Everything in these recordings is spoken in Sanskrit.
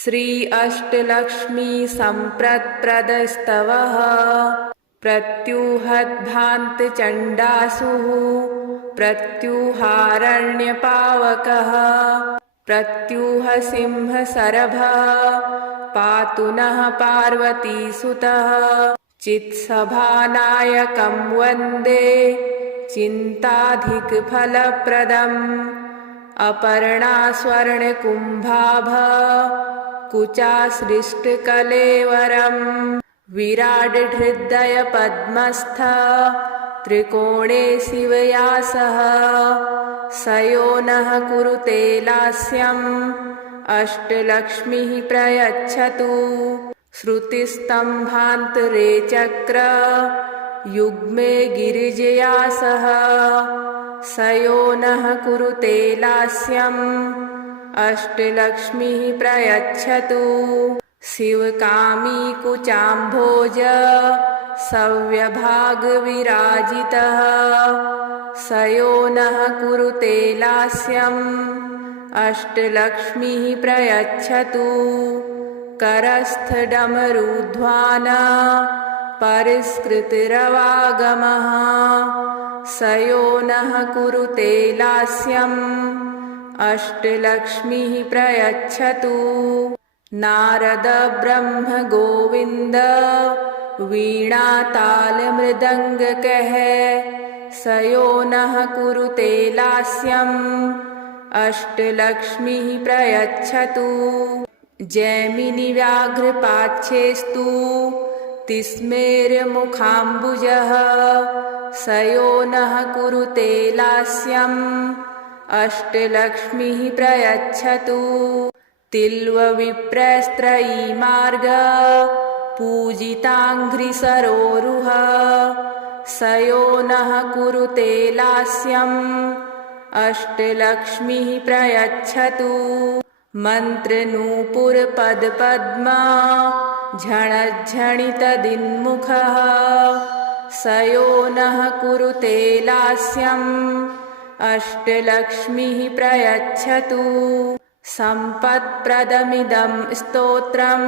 श्री अष्टलक्ष्मी सम्प्रत्प्रदस्तवः प्रत्यूहद्भान्तचण्डासुः प्रत्यूहारण्यपावकः प्रत्यूहसिंहसरभः पातु नः पार्वतीसुतः चित्सभानायकं वन्दे चिन्ताधिकफलप्रदम् अपर्णा स्वर्णकुम्भाभा कुचासृष्टकलेवरम् विराडहृदयपद्मस्थ त्रिकोणे शिवयासः स यो नः कुरुते लास्यम् अष्टलक्ष्मीः प्रयच्छतु श्रुतिस्तम्भान्तरे चक्र युग्मे गिरिजया सह स यो नः कुरुते लास्यम् अष्टलक्ष्मीः प्रयच्छतु शिवकामी कुचाम्भोज सव्यभागविराजितः स यो नः कुरुते लास्यम् अष्टलक्ष्मीः प्रयच्छतु करस्थडमरुध्वान परिष्कृतिरवागमः स यो नः कुरुते लास्यम् अष्टलक्ष्मीः प्रयच्छतु नारद ब्रह्म गोविन्द वीणातालमृदङ्गकः स यो नः कुरुते लास्यम् अष्टलक्ष्मीः प्रयच्छतु जैमिनिव्याघ्रपाच्छेस्तु तिस्मेरमुखाम्बुजः स यो नः कुरुते लास्यम् अष्टलक्ष्मीः प्रयच्छतु तिल्वविप्रस्त्रयीमार्ग पूजिताङ्घ्रिसरोरुह स यो नः कुरुते लास्यम् अष्टलक्ष्मीः प्रयच्छतु मन्त्रनूपुरपदपद्मा झणझणितदिन्मुखः स यो नः कुरुते लास्यम् अष्टलक्ष्मीः प्रयच्छतु सम्पत्प्रदमिदं स्तोत्रम्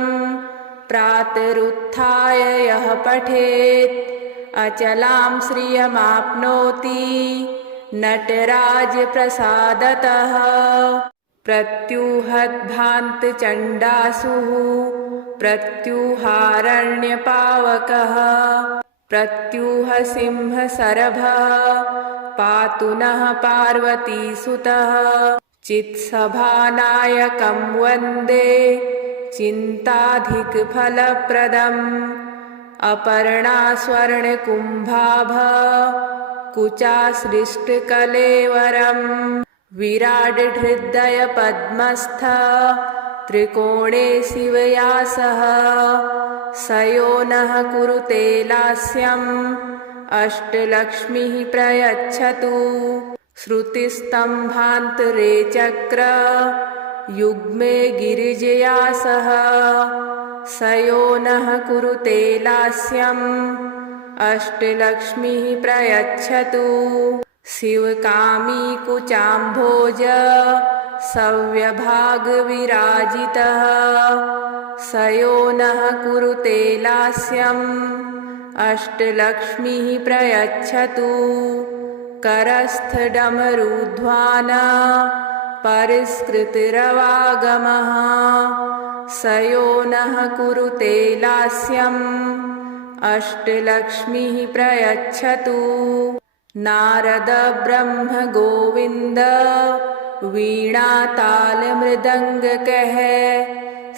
प्रातरुत्थाय यः पठेत् अचलां श्रियमाप्नोति नटराजप्रसादतः प्रत्यूहद्भान्तचण्डासुः प्रत्यूहारण्यपावकः प्रत्यूहसिंहसरभः पातु नः पार्वतीसुतः चित्सभानायकं वन्दे चिन्ताधिकफलप्रदम् अपर्णा स्वर्णकुम्भाभा कुचासृष्टकलेवरम् विराडहृदयपद्मस्थ त्रिकोणे शिवयासः स यो नः कुरुते लास्यम् अष्टलक्ष्मीः प्रयच्छतु श्रुतिस्तम्भान्तरे चक्र युग्मे गिरिजया सह स यो नः कुरुते लास्यम् अष्टलक्ष्मीः प्रयच्छतु शिवकामी कुचाम्भोज सव्यभागविराजितः स यो नः कुरुते लास्यम् अष्टलक्ष्मीः प्रयच्छतु करस्थडमरुध्वान परिष्कृतिरवागमः स यो नः कुरुते लास्यम् अष्टलक्ष्मीः प्रयच्छतु नारद ब्रह्म गोविन्द वीणातालमृदङ्गकः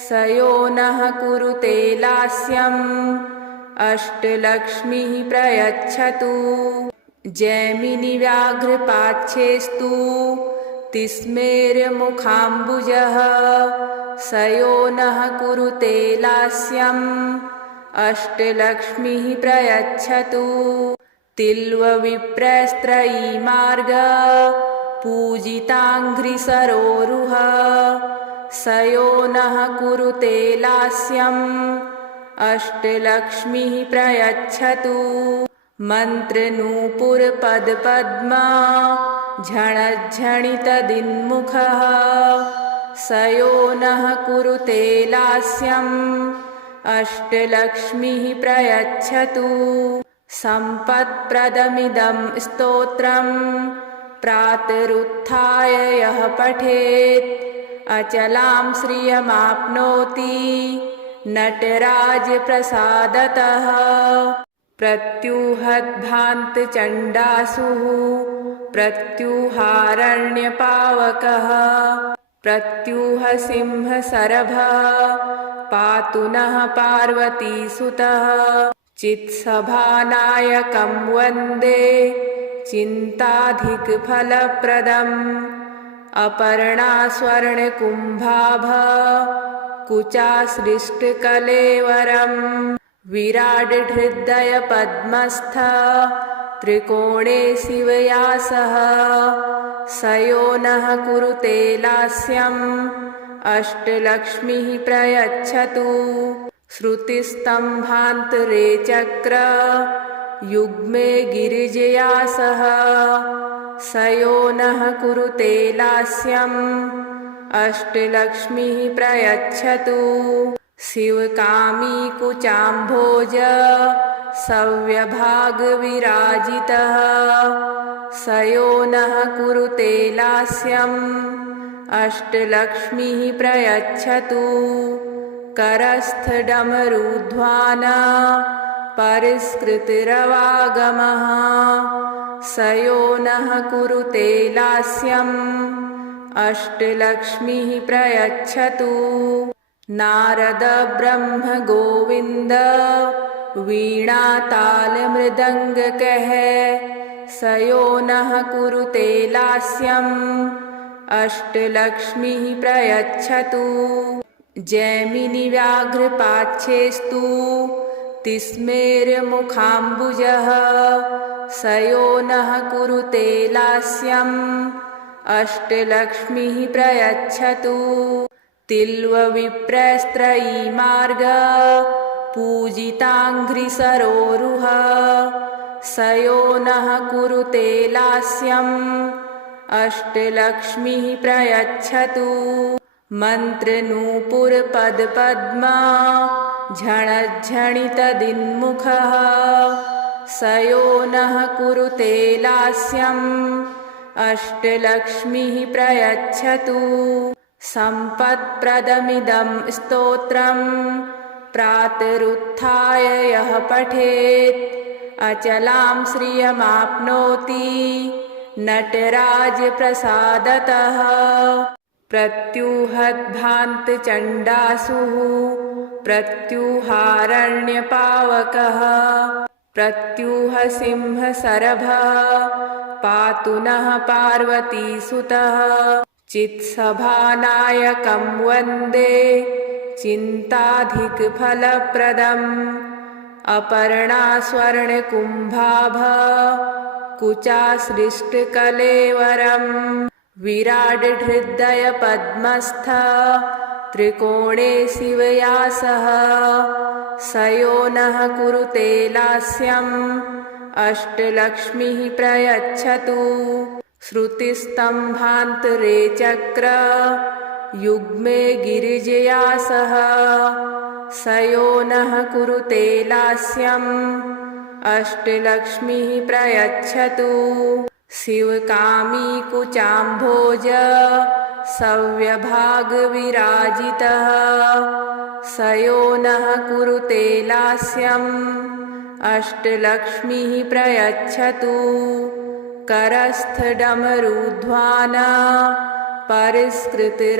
स यो नः कुरुते लास्यम् अष्टलक्ष्मीः प्रयच्छतु जैमिनिव्याघ्रपाच्छेस्तु तिस्मेरमुखाम्बुजः स यो नः कुरुते लास्यम् अष्टलक्ष्मीः प्रयच्छतु तिल्वविप्रस्त्रयीमार्ग पूजिताङ्घ्रिसरोरुह स यो नः कुरुते लास्यम् अष्टलक्ष्मीः प्रयच्छतु मन्त्रनूपुरपदपद्मा झणझणितदिन्मुखः स यो नः कुरुते लास्यम् अष्टलक्ष्मीः प्रयच्छतु। सम्पत्प्रदमिदं स्तोत्रम् प्रातरुत्थाय यः पठेत् अचलां श्रियमाप्नोति नटराजप्रसादतः। प्रत्यूहद्भान्तचण्डासुः प्रत्यूहारण्यपावकः प्रत्यूहसिंहसरभः पातु नः पार्वतीसुतः। चित्सभानायकं वन्दे चिन्ताधिकफलप्रदम् अपर्णा स्वर्णकुम्भाभः कुचासृष्टकलेवरम् विराडहृदयपद्मस्थः त्रिकोणे शिवयासः स यो नः कुरुते लास्यम् अष्टलक्ष्मीः प्रयच्छतु। श्रुतिस्तम्भान्तरे चक्र युग्मे गिरिजया सह स यो नः कुरुते लास्यम् अष्टलक्ष्मीः प्रयच्छतु। शिवकामी कुचाम्भोज सव्यभागविराजितः स यो नः कुरुते लास्यम् अष्टलक्ष्मीः प्रयच्छतु। करस्थडमरुध्वान परिष्कृतिरवागमः स यो नः कुरुते लास्यम् अष्टलक्ष्मीः प्रयच्छतु। नारद ब्रह्म गोविन्द वीणातालमृदङ्गकः स यो नः कुरुते लास्यम् अष्टलक्ष्मीः प्रयच्छतु। जैमिनिव्याघ्रपाच्छेस्तु तिस्मेरमुखाम्बुजः स यो नः कुरुते लास्यम् अष्टलक्ष्मीः प्रयच्छतु। तिल्वविप्रस्त्रयीमार्ग पूजिताङ्घ्रिसरोरुह स यो नः कुरुते लास्यम् अष्टलक्ष्मीः प्रयच्छतु। मन्त्रनूपुरपदपद्मा झणझणितदिन्मुखः स यो नः कुरुते लास्यम् अष्टलक्ष्मीः प्रयच्छतु। सम्पत्प्रदमिदं स्तोत्रम् प्रातरुत्थाय यः पठेत् अचलां श्रियमाप्नोति नटराजप्रसादतः। प्रत्यूहद्भान्तचण्डासुः प्रत्यूहारण्यपावकः प्रत्यूहसिंहसरभः पातु नः पार्वतीसुतः। चित्सभानायकं वन्दे चिन्ताधिकफलप्रदम् अपर्णा स्वर्णकुम्भाभः कुचासृष्टकलेवरम् विराडहृदयपद्मस्थः त्रिकोणे शिवयासः स यो नः कुरुते लास्यम् अष्टलक्ष्मीः प्रयच्छतु। श्रुतिस्तम्भान्तरे चक्र युग्मे गिरिजया सह स यो नः कुरुते लास्यम् अष्टलक्ष्मीः प्रयच्छतु। शिवकामी कुचाम्भोज सव्यभागविराजितः स यो नः कुरुते लास्यम् अष्टलक्ष्मीः प्रयच्छतु। करस्थडमरुध्वान परिष्कृतिरवागमः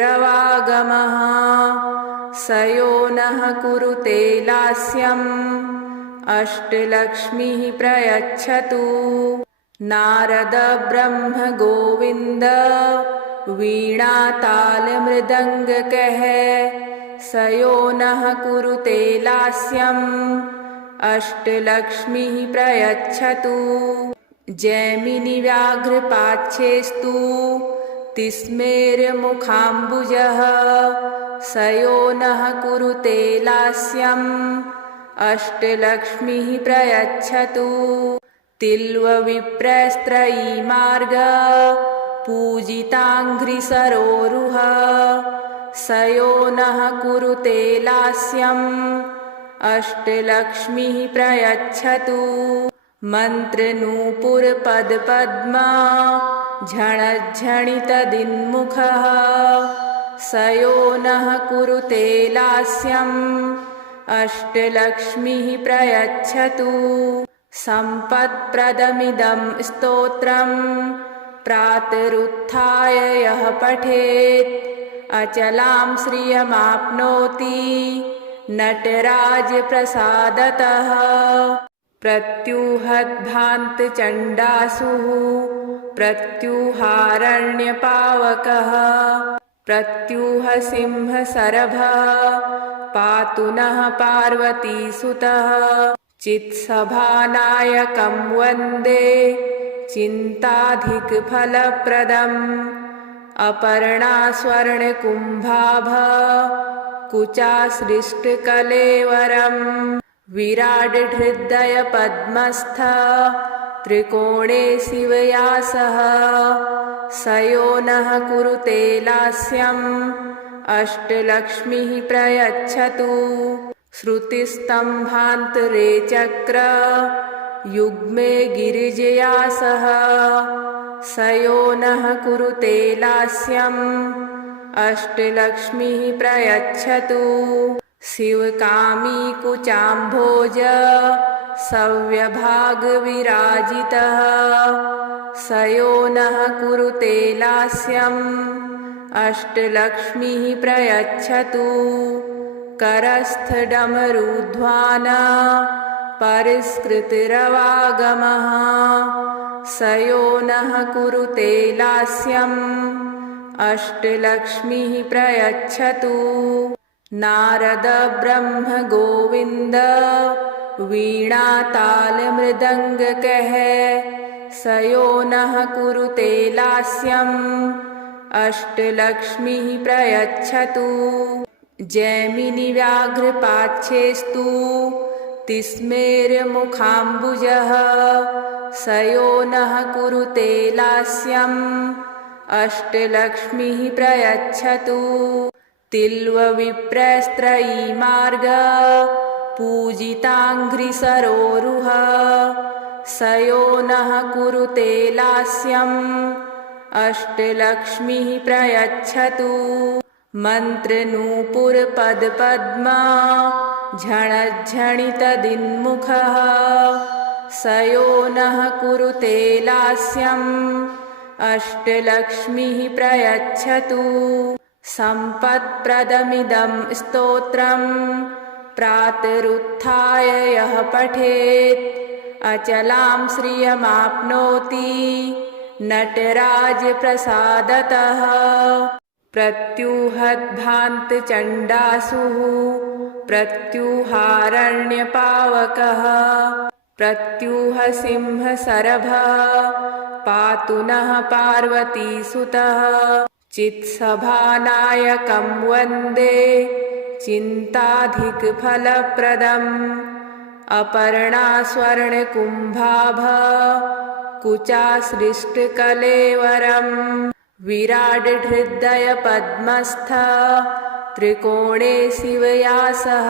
स यो नः कुरुते लास्यम् अष्टलक्ष्मीः प्रयच्छतु। नारद ब्रह्म गोविन्द वीणातालमृदङ्गकः स यो नः कुरुते लास्यम् अष्टलक्ष्मीः प्रयच्छतु। जैमिनिव्याघ्रपाच्छेस्तु तिस्मेरमुखाम्बुजः स यो नः कुरुते लास्यम् अष्टलक्ष्मीः प्रयच्छतु। तिल्वविप्रस्त्रयीमार्ग पूजिताङ्घ्रिसरोरुह स यो नः कुरुते लास्यम् अष्टलक्ष्मीः प्रयच्छतु। मन्त्रनूपुरपदपद्मा झणझणितदिन्मुखः स यो नः कुरुते लास्यम् अष्टलक्ष्मीः प्रयच्छतु। सम्पत्प्रदमिदं स्तोत्रम् प्रातरुत्थाय यः पठेत् अचलां श्रियमाप्नोति नटराजप्रसादतः। प्रत्यूहद्भान्तचण्डासुः प्रत्यूहारण्यपावकः प्रत्यूहसिंहसरभः पातु नः पार्वतीसुतः। चित्सभानायकं वन्दे चिन्ताधिकफलप्रदम् अपर्णा स्वर्णकुम्भाभः कुचासृष्टकलेवरम् विराडहृदयपद्मस्थ त्रिकोणे शिवयासः स यो नः कुरुते लास्यम् अष्टलक्ष्मीः प्रयच्छतु। श्रुतिस्तम्भान्तरे चक्र युग्मे गिरिजया सह स यो नः कुरुते लास्यम् अष्टलक्ष्मीः प्रयच्छतु। शिवकामी कुचाम्भोज सव्यभागविराजितः स यो नः कुरुते लास्यम् अष्टलक्ष्मीः प्रयच्छतु। करस्थडमरुध्वान परिष्कृतिरवागमः स यो नः कुरुते लास्यम् अष्टलक्ष्मीः प्रयच्छतु। नारद ब्रह्म गोविन्द वीणातालमृदङ्गकः स यो नः कुरुते लास्यम् अष्टलक्ष्मीः प्रयच्छतु। जैमिनिव्याघ्रपाच्छेस्तु तिस्मेरमुखाम्बुजः स यो नः कुरुते लास्यम् अष्टलक्ष्मीः प्रयच्छतु। तिल्वविप्रस्त्रयीमार्ग पूजिताङ्घ्रिसरोरुह स यो नः कुरुते लास्यम् अष्टलक्ष्मीः प्रयच्छतु। मन्त्रनूपुरपदपद्मा झणझणितदिन्मुखः स यो नः कुरुते लास्यम् अष्टलक्ष्मीः प्रयच्छतु। सम्पत्प्रदमिदं स्तोत्रम् प्रातरुत्थाय यः पठेत् अचलां श्रियमाप्नोति नटराजप्रसादतः। प्रत्यूहद्भान्तचण्डासुः प्रत्यूहारण्यपावकः प्रत्यूहसिंहसरभः पातु नः पार्वतीसुतः। चित्सभानायकं वन्दे चिन्ताधिकफलप्रदम् अपर्णा स्वर्णकुम्भाभः कुचासृष्टकलेवरम् विराडहृदयपद्मस्थ त्रिकोणे शिवयासः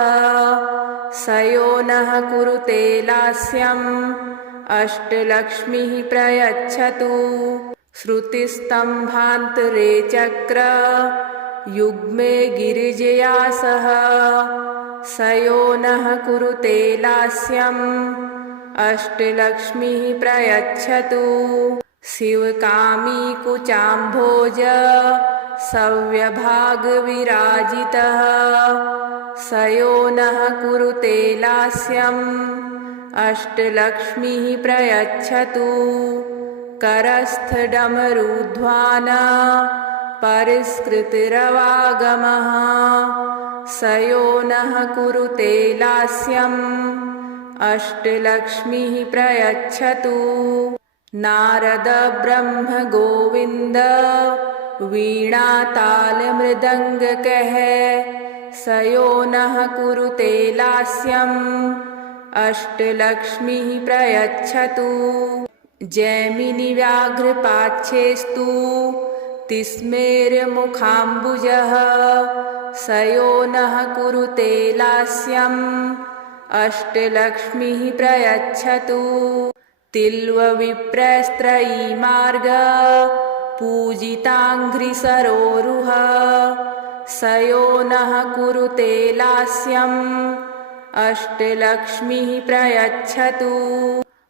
स यो नः कुरुते लास्यम् अष्टलक्ष्मीः प्रयच्छतु। श्रुतिस्तम्भान्तरे चक्र युग्मे गिरिजया सह स यो नः कुरुते लास्यम् अष्टलक्ष्मीः प्रयच्छतु। शिवकामी कुचाम्भोज सव्यभागविराजितः स यो नः कुरुते लास्यम् अष्टलक्ष्मीः प्रयच्छतु। करस्थडमरुध्वान परिष्कृतिरवागमः स यो नः कुरुते लास्यम् अष्टलक्ष्मीः प्रयच्छतु। नारद ब्रह्म गोविन्द वीणातालमृदङ्गकः स यो नः कुरुते लास्यम् अष्टलक्ष्मीः प्रयच्छतु। जैमिनिव्याघ्रपाच्छेस्तु तिस्मेर्मुखाम्बुजः स यो नः कुरुते लास्यम् अष्टलक्ष्मीः प्रयच्छतु। तिल्वविप्रस्त्रयीमार्ग पूजिताङ्घ्रिसरोरुह स यो नः कुरुते लास्यम् अष्टलक्ष्मीः प्रयच्छतु।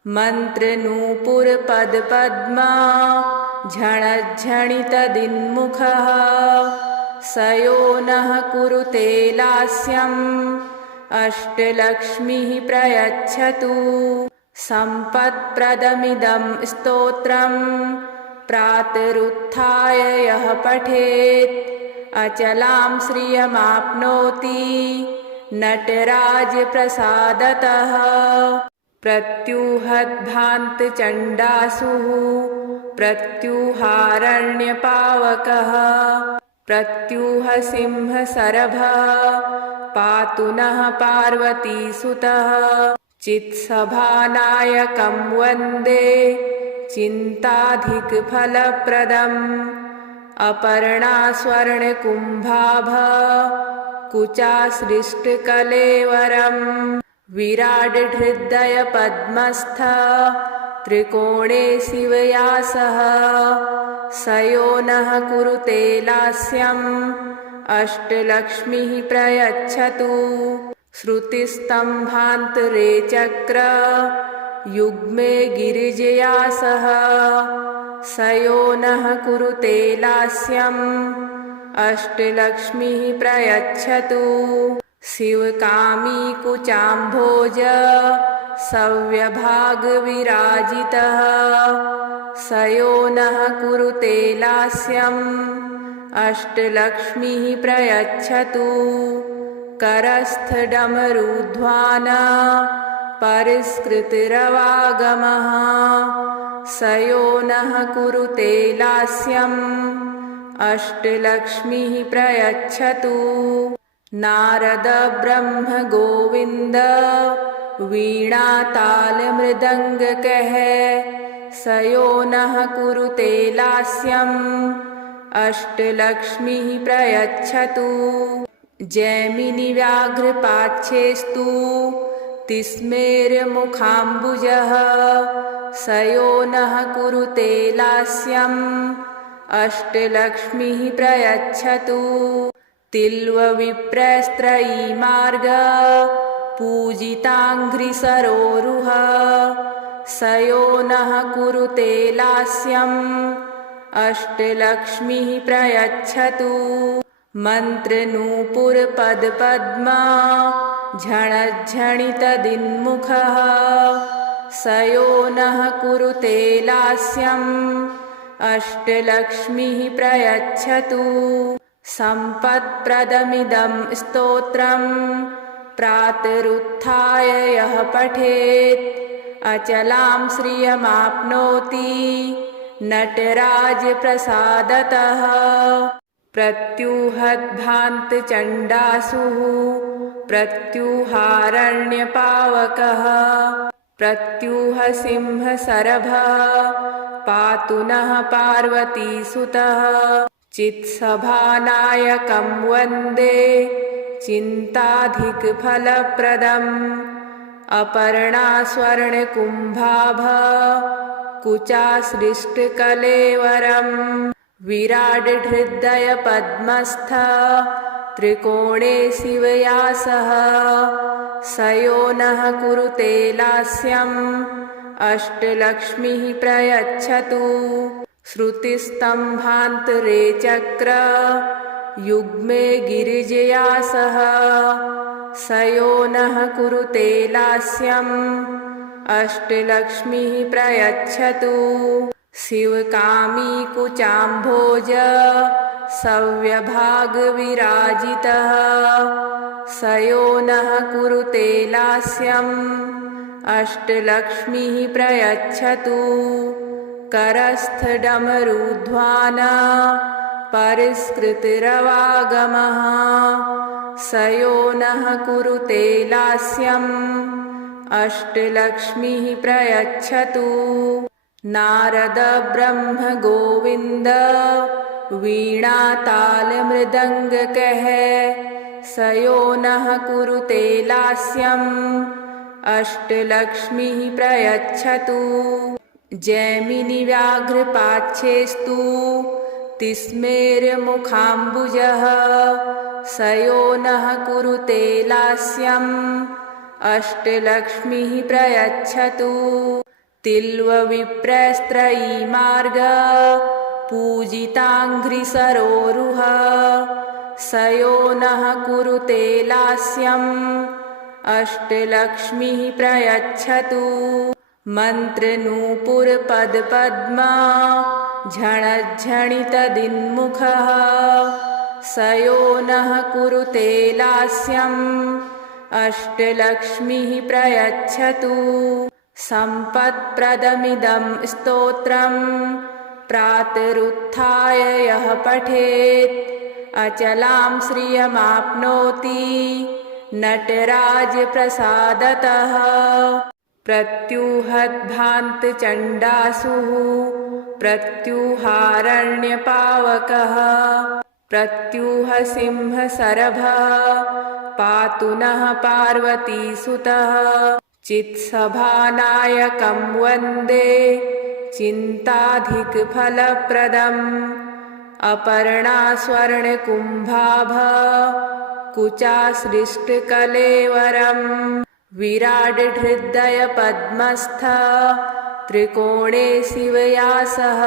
मन्त्रनूपुरपदपद्मा झणझणितदिन्मुखः स यो नः कुरुते लास्यम् अष्टलक्ष्मीः प्रयच्छतु। सम्पत्प्रदमिदं स्तोत्रम् प्रातरुत्थाय यः पठेत् अचलां श्रियमाप्नोति नटराजप्रसादतः। प्रत्यूहद्भान्तचण्डासुः प्रत्यूहारण्यपावकः प्रत्यूहसिंहसरभः पातु नः पार्वतीसुतः। चित्सभानायकं वन्दे चिन्ताधिकफलप्रदम् अपर्णा स्वर्णकुम्भाभः कुचासृष्टकलेवरम् विराडहृदयपद्मस्थ त्रिकोणे शिवयासः स यो नः कुरुते लास्यम् अष्टलक्ष्मीः प्रयच्छतु। श्रुतिस्तम्भान्तरे चक्र युग्मे गिरिजया सह स यो नः कुरुते लास्यम् अष्टलक्ष्मीः प्रयच्छतु। शिवकामी कुचाम्भोज सव्यभागविराजितः स यो नः कुरुते लास्यम् अष्टलक्ष्मीः प्रयच्छतु। करस्थडमरुध्वान परिष्कृतिरवागमः स यो नः कुरुते लास्यम् अष्टलक्ष्मीः प्रयच्छतु। नारद ब्रह्म गोविन्द वीणातालमृदङ्गकः स यो नः कुरुते लास्यम् अष्टलक्ष्मीः प्रयच्छतु। जैमिनिव्याघ्रपाच्छेस्तु तिस्मेर्मुखाम्बुजः स यो नः कुरुते लास्यम् अष्टलक्ष्मीः प्रयच्छतु। तिल्वविप्रस्त्रयीमार्ग पूजिताङ्घ्रिसरोरुह स यो नः कुरुते लास्यम् अष्टलक्ष्मीः प्रयच्छतु। मन्त्रनूपुरपदपद्मा झणझणितदिन्मुखः स यो नः कुरुते लास्यम् अष्टलक्ष्मीः प्रयच्छतु। सम्पत्प्रदमिदं स्तोत्रम् प्रातरुत्थाय यः पठेत् अचलां श्रियमाप्नोति नटराजप्रसादतः। प्रत्यूहद्भान्तचण्डासुः प्रत्यूहारण्यपावकः प्रत्यूहसिंहसरभः पातु नः पार्वतीसुतः। चित्सभानायकं वन्दे चिन्ताधिकफलप्रदम् अपर्णा स्वर्णकुम्भाभः कुचासृष्टकलेवरम् विराडहृदयपद्मस्थ त्रिकोणे शिवयासः स यो नः कुरुते लास्यम् अष्टलक्ष्मीः प्रयच्छतु। श्रुतिस्तम्भान्तरे चक्र युग्मे गिरिजया सह स यो नः कुरुते लास्यम् अष्टलक्ष्मीः प्रयच्छतु। शिवकामी कुचाम्भोज सव्यभागविराजितः स यो नः कुरुते लास्यम् अष्टलक्ष्मीः प्रयच्छतु। करस्थडमरुध्वान परिष्कृतिरवागमः स यो नः कुरुते लास्यम् अष्टलक्ष्मीः प्रयच्छतु। नारद ब्रह्म गोविन्द वीणातालमृदङ्गकः स यो नः कुरुते लास्यम् अष्टलक्ष्मीः प्रयच्छतु। जैमिनिव्याघ्रपाच्छेस्तु तिस्मेरमुखाम्बुजः स यो नः कुरुते लास्यम् अष्टलक्ष्मीः प्रयच्छतु। तिल्वविप्रस्त्रयीमार्ग पूजिताङ्घ्रिसरोरुह स यो नः कुरुते लास्यम् अष्टलक्ष्मीः प्रयच्छतु। मन्त्रनूपुरपदपद्मा झणझणितदिन्मुखः स यो नः कुरुते लास्यम् अष्टलक्ष्मीः प्रयच्छतु। सम्पत्प्रदमिदं स्तोत्रम् प्रातरुत्थाय यः पठेत् अचलां श्रियमाप्नोति नटराजप्रसादतः। प्रत्यूहद्भान्तचण्डासुः प्रत्यूहारण्यपावकः प्रत्यूहसिंहसरभः पातु नः पार्वतीसुतः। चित्सभानायकं वन्दे चिन्ताधिकफलप्रदम् अपर्णा स्वर्णकुम्भाभः कुचासृष्टकलेवरम् विराडहृदयपद्मस्थ त्रिकोणे शिवया सह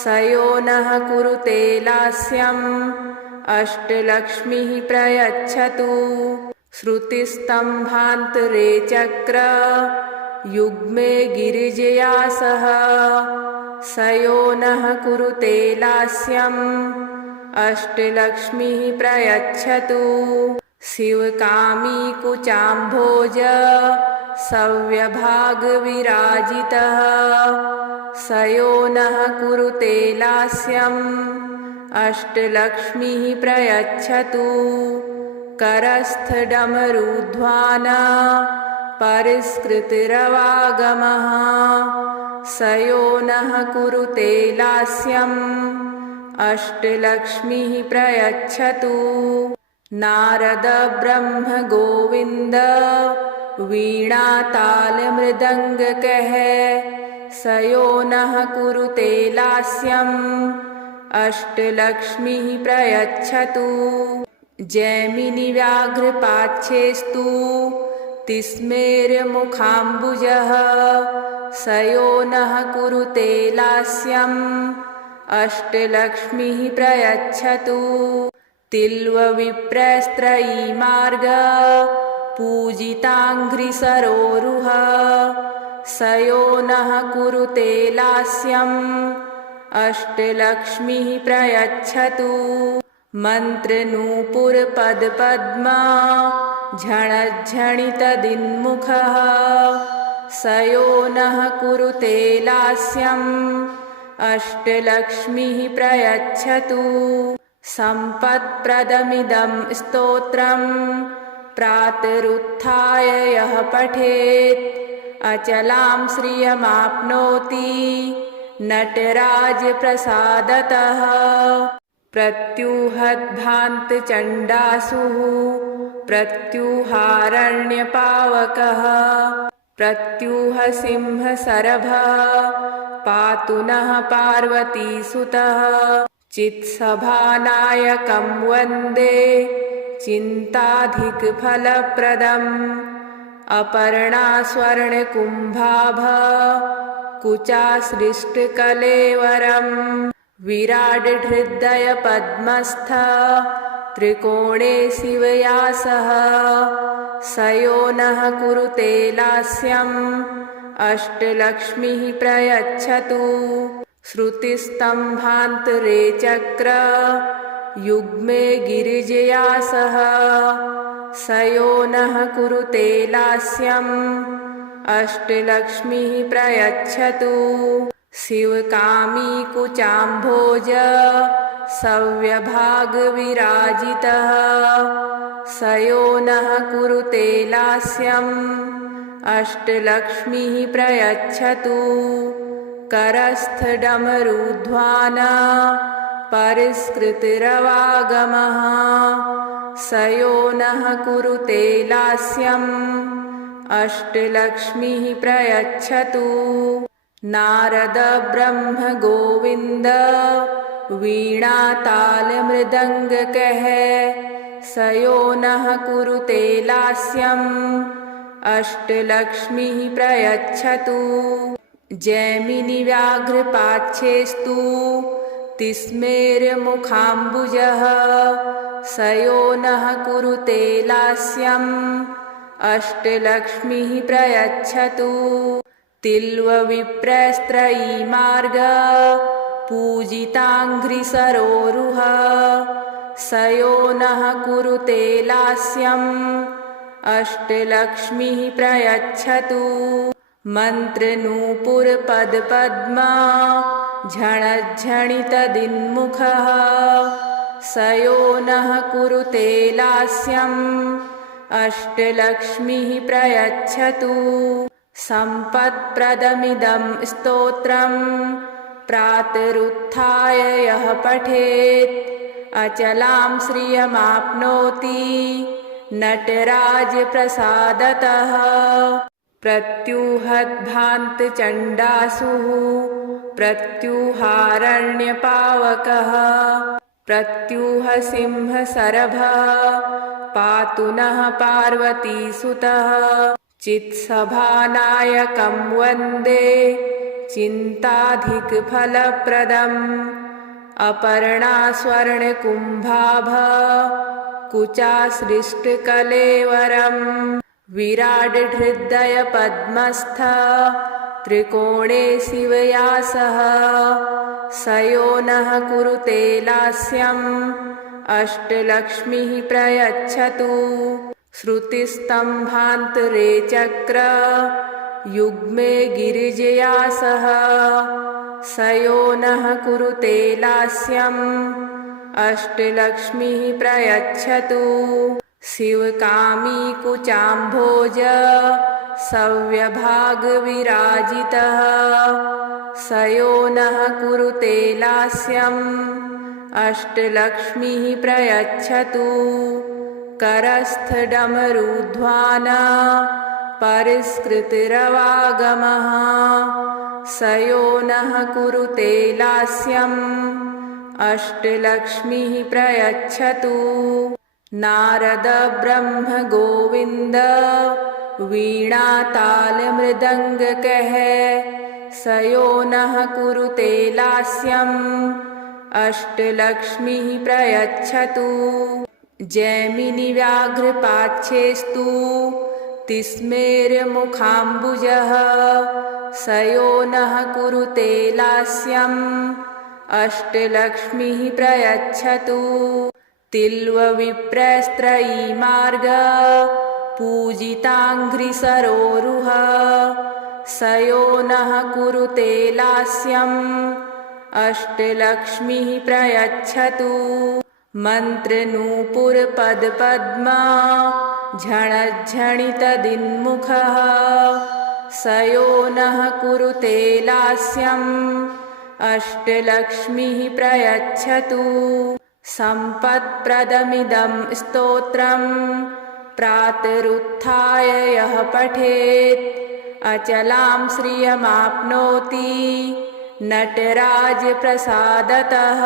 स यो नः कुरुते लास्यम् अष्टलक्ष्मीः प्रयच्छतु। श्रुतिस्तम्भान्तरे चक्र युग्मे गिरिजया सह स यो नः कुरुते लास्यम् अष्टलक्ष्मीः प्रयच्छतु। शिवकामी कुचाम्भोज सव्यभागविराजितः स यो नः कुरुते लास्यम् अष्टलक्ष्मीः प्रयच्छतु। करस्थडमरुध्वान परिष्कृतिरवागमः स यो नः कुरुते लास्यम् अष्टलक्ष्मीः प्रयच्छतु। नारद ब्रह्म गोविन्द वीणातालमृदङ्गकः स यो नः कुरुते लास्यम् अष्टलक्ष्मीः प्रयच्छतु। जैमिनिव्याघ्रपाच्छेस्तु तिस्मेरमुखाम्बुजः स यो नः कुरुते लास्यम् अष्टलक्ष्मीः प्रयच्छतु। तिल्वविप्रस्त्रयीमार्ग पूजिताङ्घ्रिसरोरुह स यो नः कुरुते लास्यम् अष्टलक्ष्मीः प्रयच्छतु। मन्त्रनूपुरपदपद्मा झणझणितदिन्मुखः स यो नः कुरुते लास्यम् अष्टलक्ष्मीः प्रयच्छतु। सम्पत्प्रदमिदं स्तोत्रम् प्रातरुत्थाय यः पठेत् अचलां श्रियमाप्नोति नटराजप्रसादतः। प्रत्यूहद्भान्तचण्डासुः प्रत्यूहारण्यपावकः प्रत्यूहसिंहसरभः पातु नः पार्वतीसुतः। चित्सभानायकं वन्दे चिन्ताधिकफलप्रदम् अपर्णा स्वर्णकुम्भाभः कुचासृष्टकलेवरम् विराडहृदयपद्मस्थ त्रिकोणे शिवया सह स यो नः कुरुते लास्यम् अष्टलक्ष्मीः प्रयच्छतु। श्रुतिस्तम्भान्तरे चक्र युग्मे गिरिजया सह स यो नः कुरुते लास्यम् अष्टलक्ष्मीः प्रयच्छतु। शिवकामी कुचाम्भोज सव्यभागविराजितः स यो नः कुरुते लास्यम् अष्टलक्ष्मीः प्रयच्छतु। करस्थडमरुध्वान परिष्कृतिरवागमः स यो नः कुरुते लास्यम् अष्टलक्ष्मीः प्रयच्छतु। नारद ब्रह्म गोविंद वीणा ताल मृदंग कह स यो नः कुरुते लास्यम् अष्टलक्ष्मीः प्रयच्छतु। जैमिनी व्याघ्रपाच्छेस्तु तिस्मेरमुखाम्बुजः स यो नः कुरुते लास्यम् अष्टलक्ष्मीः प्रयच्छतु। तिल्वविप्रस्त्रयी मार्ग पूजिताङ्घ्रिसरोरुह स यो नः कुरुते लास्यम् अष्टलक्ष्मीः प्रयच्छतु। मन्त्रनूपुरपदपद्मा झणझणितदिन्मुखः स यो नः कुरुते लास्यम् अष्टलक्ष्मीः प्रयच्छतु। सम्पत्प्रदमिदं स्तोत्रम् प्रातरुत्थाय यः पठेत् अचलां श्रियमाप्नोति नटराजप्रसादतः। प्रत्यूहद्भान्तचण्डासुः प्रत्यूहारण्यपावकः प्रत्यूहसिंहसरभः पातु नः पार्वतीसुतः। चित्सभानायकं वन्दे चिन्ताधिकफलप्रदम् अपर्णा स्वर्णकुम्भाभा कुचासृष्टकलेवरम् विराडहृदयपद्मस्थ त्रिकोणे शिवयासः स यो नः कुरुते लास्यम् अष्टलक्ष्मीः प्रयच्छतु। श्रुतिस्तम्भान्तरे चक्र युग्मे गिरिजया सह स यो नः कुरुते लास्यम् अष्टलक्ष्मीः प्रयच्छतु। शिवकामी कुचाम्भोज सव्यभागविराजितः स यो नः कुरुते लास्यम् अष्टलक्ष्मीः प्रयच्छतु। करस्थडमरुध्वान परिष्कृतिरवागमः स यो नः कुरुते लास्यम् अष्टलक्ष्मीः प्रयच्छतु। नारद ब्रह्म गोविंद वीणा ताल मृदंग कह स यो नः कुरुते लास्यम् अष्टलक्ष्मीः प्रयच्छतु। जैमिनी व्याघ्रपाच्छेस्तु तिस्मेरमुखाम्बुजः स यो नः कुरुते लास्यम् अष्टलक्ष्मीः प्रयच्छतु। तिल्वविप्रस्त्रयी मार्ग पूजिताङ्घ्रिसरोरुह स यो नः कुरुते लास्यम् अष्टलक्ष्मीः प्रयच्छतु। मन्त्रनूपुरपदपद्मा झणझणितदिन्मुखः स यो नः कुरुते लास्यम् अष्टलक्ष्मीः प्रयच्छतु। सम्पत्प्रदमिदं स्तोत्रम् प्रातरुत्थाय यः पठेत् अचलां श्रियमाप्नोति नटराजप्रसादतः।